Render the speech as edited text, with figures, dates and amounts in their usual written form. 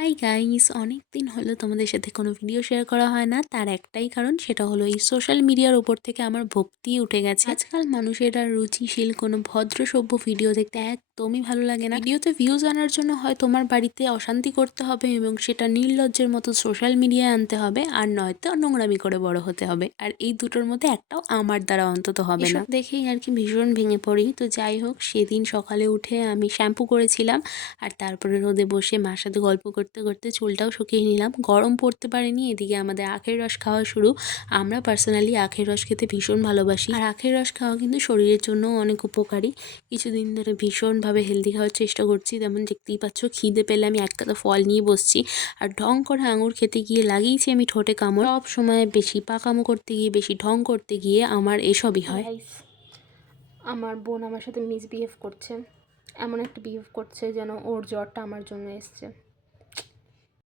Hi guys, অনেক দিন হলো তোমাদের সাথে কোনো ভিডিও শেয়ার করা হয় না। তার একটাই কারণ, সেটা হলো এই সোশ্যাল মিডিয়ার ওপর থেকে আমার ভক্তি উঠে গেছে। আজকাল মানুষের আর রুচিশীল কোনো ভদ্র সভ্য ভিডিও দেখতে একদমই ভালো লাগে না। ভিডিওতে ভিউজ আনার জন্য হয় তোমার বাড়িতে অশান্তি করতে হবে এবং সেটা নির্লজ্জের মতো সোশ্যাল মিডিয়ায় আনতে হবে, আর নয়তো নোংরামি করে বড় হতে হবে। আর এই দুটোর মধ্যে একটাও আমার দ্বারা অন্তত হবে না। দেখেই আর কি ভীষণ ভেঙে পড়ি। তো যাই হোক, সেদিন সকালে উঠে আমি শ্যাম্পু করেছিলাম, আর তারপরে রোদে বসে মার সাথে গল্প করতে করতে চুলটাও শুকিয়ে নিলাম। গরম পড়তে পারেনি, এদিকে আমাদের আখের রস খাওয়া শুরু। আমরা পার্সোনালি আখের রস খেতে ভীষণ ভালোবাসি, আর আখের রস খাওয়া কিন্তু শরীরের জন্য অনেক উপকারী। কিছুদিন ধরে ভীষণভাবে হেলদি খাওয়ার চেষ্টা করছি। তেমন দেখতেই পাচ্ছ, খিদে পেলে আমি এক গাদা ফল নিয়ে বসছি, আর ঢং করে আঙুর খেতে গিয়ে লাগিয়েছি আমি ঠোঁটে কামড়। সব সময় বেশি পাকামো করতে গিয়ে, বেশি ঢং করতে গিয়ে আমার এসবই হয়। আমার বোন আমার সাথে মিসবিহেভ করছে, এমন একটা বিহেভ করছে যেন ওর জ্বরটা আমার জন্য এসছে।